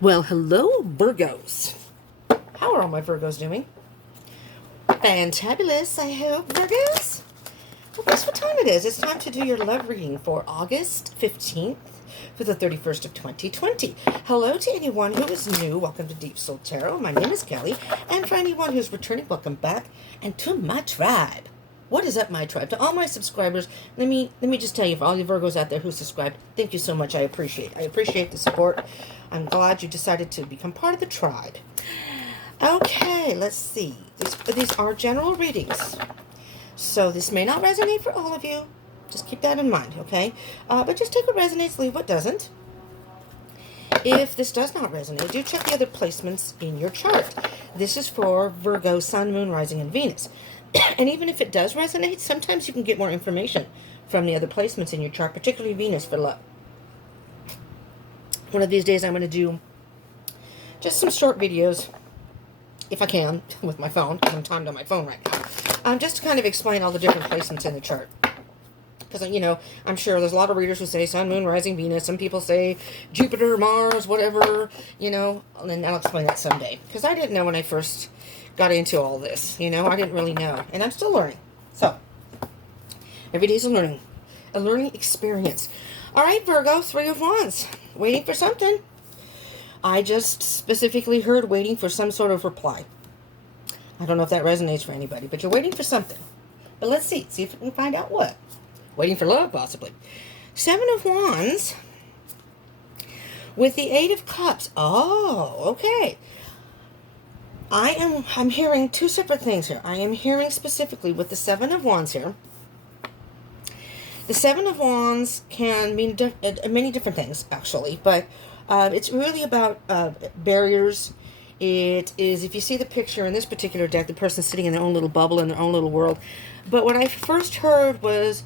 Well, hello, Virgos. How are all my Virgos doing? Fantabulous, I hope, Virgos. Well, guess what time it is? It's time to do your love reading for August 15th for the 31st of 2020. Hello to anyone who is new. Welcome to Deepsoul Tarot. My name is Kelly. And for anyone who's returning, welcome back. And to my tribe. What is up, my tribe? To all my subscribers, let me just tell you, for all you Virgos out there who subscribed, thank you so much. I appreciate the support. I'm glad you decided to become part of the tribe. Okay, let's see. These are general readings, so this may not resonate for all of you. Just keep that in mind, okay? But just take what resonates, leave what doesn't. If this does not resonate, do check the other placements in your chart. This is for Virgo, Sun, Moon, Rising, and Venus. And even if it does resonate, sometimes you can get more information from the other placements in your chart, particularly Venus for love. One of these days I'm going to do just some short videos, if I can, with my phone, because I'm timed on my phone right now, just to kind of explain all the different placements in the chart. Because, you know, I'm sure there's a lot of readers who say Sun, Moon, Rising, Venus. Some people say Jupiter, Mars, whatever, you know, and I'll explain that someday. Because I didn't know when I first got into all this, you know, I didn't really know. And I'm still learning. So, every day's a learning experience. All right, Virgo, Three of Wands. Waiting for something. I just specifically heard waiting for some sort of reply. I don't know if that resonates for anybody, but you're waiting for something. But let's see if we can find out what. Waiting for love, possibly. Seven of Wands with the Eight of Cups. Oh, okay. I'm hearing two separate things here. I am hearing specifically with the Seven of Wands here. The Seven of Wands can mean many different things, actually, but it's really about barriers. It is, if you see the picture in this particular deck, the person's sitting in their own little bubble, in their own little world. But what I first heard was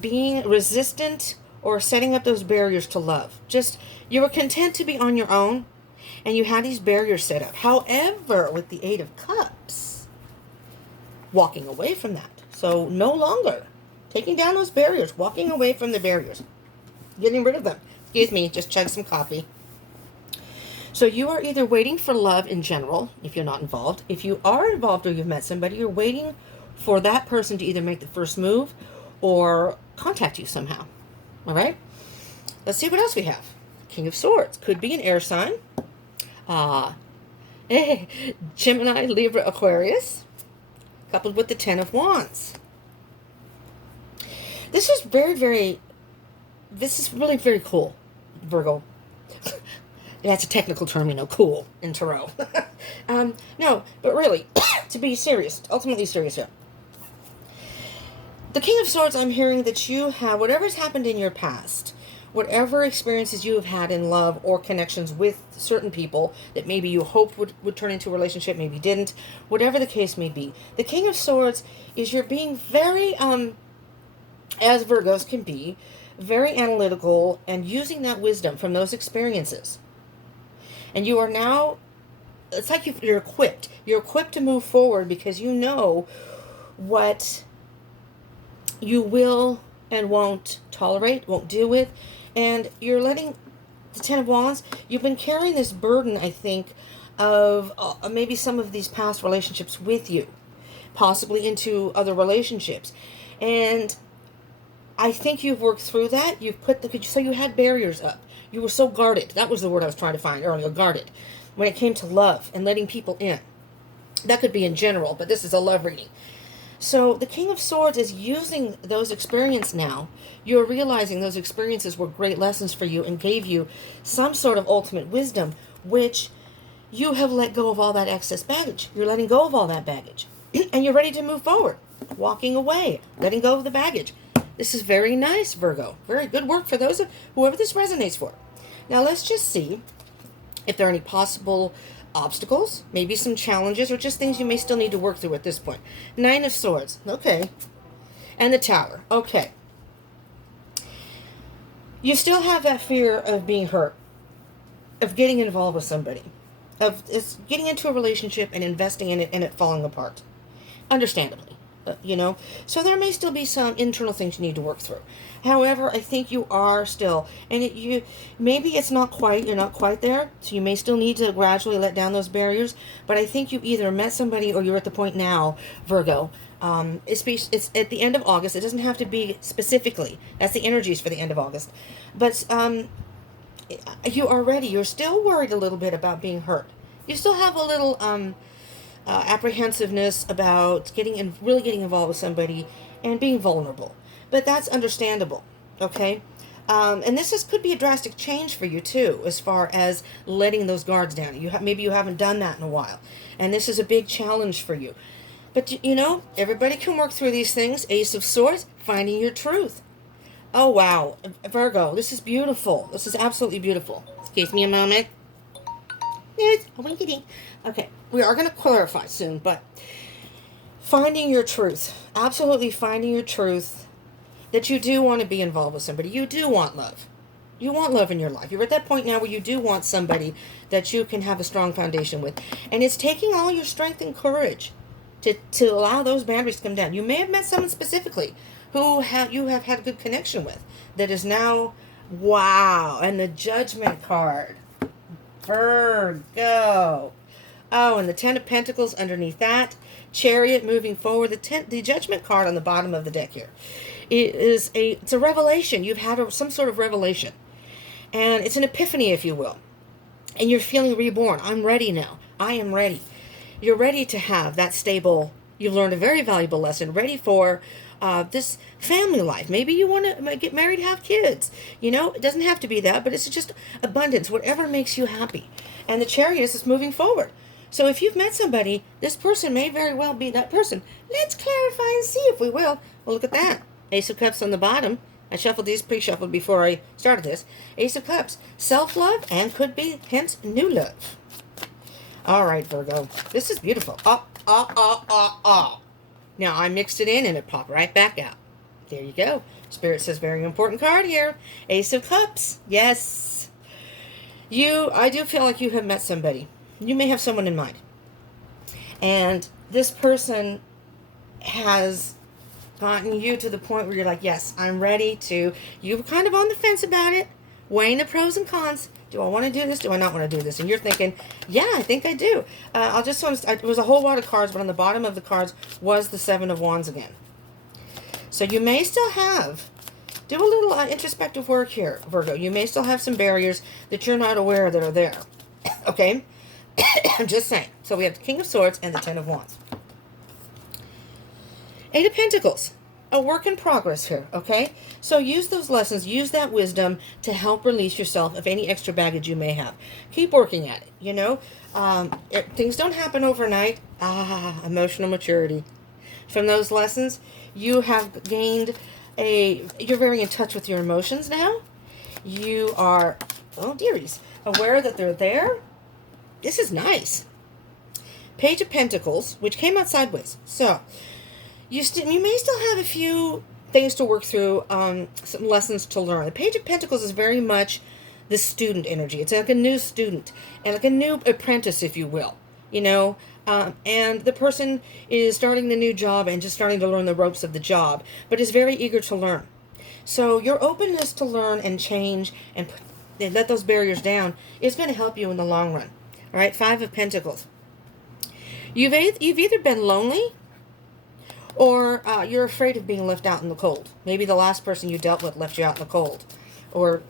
being resistant or setting up those barriers to love. Just, you were content to be on your own, and you had these barriers set up. However, with the Eight of Cups, walking away from that. So no longer taking down those barriers, walking away from the barriers, getting rid of them. Excuse me, just chug some coffee. So you are either waiting for love in general, if you're not involved. If you are involved or you've met somebody, you're waiting for that person to either make the first move or contact you somehow. All right? Let's see what else we have. King of Swords. Could be an air sign. Gemini, Libra, Aquarius. Coupled with the Ten of Wands. This is really very cool, Virgo. That's a technical term, you know, cool in tarot. No, but really, to be serious, ultimately serious here. The King of Swords, I'm hearing that you have, whatever's happened in your past, whatever experiences you have had in love or connections with certain people that maybe you hoped would turn into a relationship, maybe didn't, whatever the case may be. The King of Swords is you're being very, as Virgos can be, very analytical and using that wisdom from those experiences. And you are now, it's like you're equipped. You're equipped to move forward because you know what you will and won't tolerate, won't deal with. And you're letting the Ten of Wands, you've been carrying this burden, I think, of maybe some of these past relationships with you, possibly into other relationships. And I think you've worked through that. You've so you had barriers up. You were so guarded. That was the word I was trying to find earlier, guarded. When it came to love and letting people in. That could be in general, but this is a love reading. So the King of Swords is using those experiences now. You're realizing those experiences were great lessons for you and gave you some sort of ultimate wisdom, which you have let go of all that excess baggage. You're letting go of all that baggage. And you're ready to move forward. Walking away. Letting go of the baggage. This is very nice, Virgo. Very good work for whoever this resonates for. Now let's just see if there are any possible obstacles, maybe some challenges, or just things you may still need to work through at this point. Nine of Swords. Okay. And the Tower. Okay. You still have that fear of being hurt, of getting involved with somebody, of getting into a relationship and investing in it and it falling apart. Understandably. you know. So there may still be some internal things you need to work through. However, I think you are still, and you maybe it's not quite, you're not quite there, so you may still need to gradually let down those barriers. But I think you either met somebody or you're at the point now, Virgo. It's at the end of August. It doesn't have to be specifically. That's the energies for the end of August. But you are ready. You're still worried a little bit about being hurt. You still have a little apprehensiveness about really getting involved with somebody and being vulnerable. But that's understandable, okay? And could be a drastic change for you too, as far as letting those guards down. Maybe you haven't done that in a while, and this is a big challenge for you. But you know, everybody can work through these things. Ace of Swords, finding your truth. Oh wow, Virgo, this is beautiful. This is absolutely beautiful. Excuse me a moment. Yes, okay, we are going to clarify soon, but finding your truth, absolutely finding your truth, that you do want to be involved with somebody. You do want love. You want love in your life. You're at that point now where you do want somebody that you can have a strong foundation with. And it's taking all your strength and courage to allow those boundaries to come down. You may have met someone specifically who you have had a good connection with that is now, wow, and the Judgment card. Virgo. Oh, and the Ten of Pentacles underneath that. Chariot moving forward. The Judgment card on the bottom of the deck here. It's a revelation. You've had some sort of revelation. And it's an epiphany, if you will. And you're feeling reborn. I'm ready now. I am ready. You're ready to have that stable, you've learned a very valuable lesson, ready for this family life. Maybe you want to get married, have kids. You know, it doesn't have to be that, but it's just abundance, whatever makes you happy. And the Chariot is moving forward. So if you've met somebody, this person may very well be that person. Let's clarify and see if we will. Well, look at that. Ace of Cups on the bottom. I shuffled these, pre-shuffled before I started this. Ace of Cups. Self-love and could be, hence, new love. All right, Virgo. This is beautiful. Now, I mixed it in and it popped right back out. There you go. Spirit says very important card here. Ace of Cups. Yes. I do feel like you have met somebody. You may have someone in mind. And this person has gotten you to the point where you're like, yes, I'm ready to. You're kind of on the fence about it, weighing the pros and cons. Do I want to do this? Do I not want to do this? And you're thinking, yeah, I think I do. It was a whole lot of cards, but on the bottom of the cards was the Seven of Wands again. So you may still do a little introspective work here, Virgo. You may still have some barriers that you're not aware that are there. Okay? I'm just saying. So we have the King of Swords and the Ten of Wands. Eight of Pentacles. A work in progress here, okay? So use those lessons, use that wisdom to help release yourself of any extra baggage you may have. Keep working at it, you know? Things don't happen overnight. Emotional maturity. From those lessons, you have gained you're very in touch with your emotions now. You are, oh dearies, aware that they're there. This is nice. Page of Pentacles, which came out sideways. So, you may still have a few things to work through, some lessons to learn. The Page of Pentacles is very much the student energy. It's like a new student and like a new apprentice, if you will, you know. And the person is starting the new job and just starting to learn the ropes of the job, but is very eager to learn. So your openness to learn and change and let those barriers down is going to help you in the long run. All right, Five of Pentacles. You've either been lonely or you're afraid of being left out in the cold. Maybe the last person you dealt with left you out in the cold, or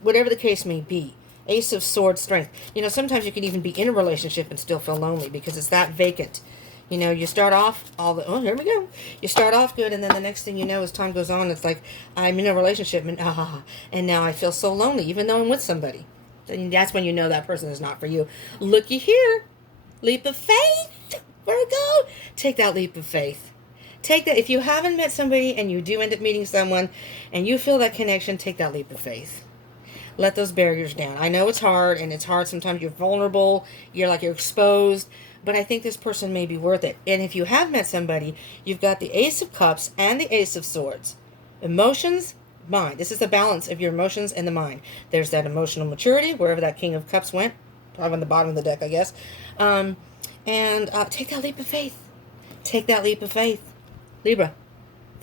whatever the case may be. Ace of Swords, strength. You know, sometimes you can even be in a relationship and still feel lonely because it's that vacant. You know, you start off here we go. You start off good, and then the next thing you know, as time goes on, it's like, I'm in a relationship, and now I feel so lonely, even though I'm with somebody. And that's when you know that person is not for you. Looky here. Leap of faith. Virgo. Take that leap of faith. Take that. If you haven't met somebody and you do end up meeting someone and you feel that connection, take that leap of faith. Let those barriers down. I know it's hard, and it's hard. Sometimes you're vulnerable. You're exposed. But I think this person may be worth it. And if you have met somebody, you've got the Ace of Cups and the Ace of Swords. Emotions, mind. This is the balance of your emotions and the mind. There's that emotional maturity, wherever that King of Cups went. Probably on the bottom of the deck, I guess. And take that leap of faith. Take that leap of faith. Libra,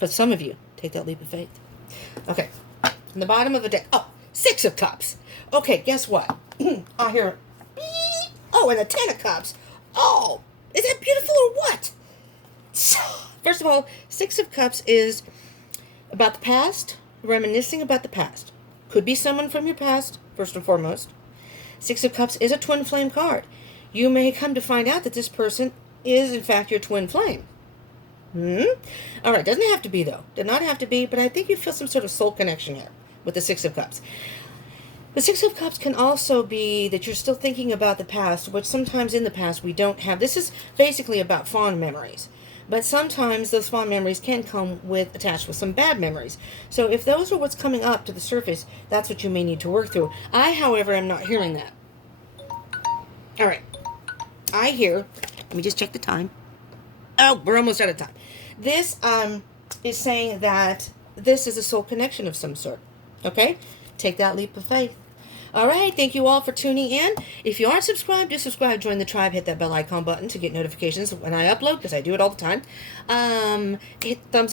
for some of you, take that leap of faith. Okay, in the bottom of the deck. Oh, Six of Cups. Okay, guess what? I hear beep. Oh, and the Ten of Cups. Oh, is that beautiful or what? First of all, Six of Cups is about the past, reminiscing about the past. Could be someone from your past, first and foremost. Six of Cups is a twin flame card. You may come to find out that this person is, in fact, your twin flame. All right, doesn't have to be, though. Does not have to be, but I think you feel some sort of soul connection here with the Six of Cups. The Six of Cups can also be that you're still thinking about the past, which sometimes in the past we don't have. This is basically about fond memories. But sometimes those fond memories can come attached with some bad memories. So if those are what's coming up to the surface, that's what you may need to work through. I, however, am not hearing that. All right. I hear, let me just check the time. Oh, we're almost out of time. This is saying that this is a soul connection of some sort. Okay? Take that leap of faith. All right, thank you all for tuning in. If you aren't subscribed, do subscribe, join the tribe, hit that bell icon button to get notifications when I upload, because I do it all the time. Hit thumbs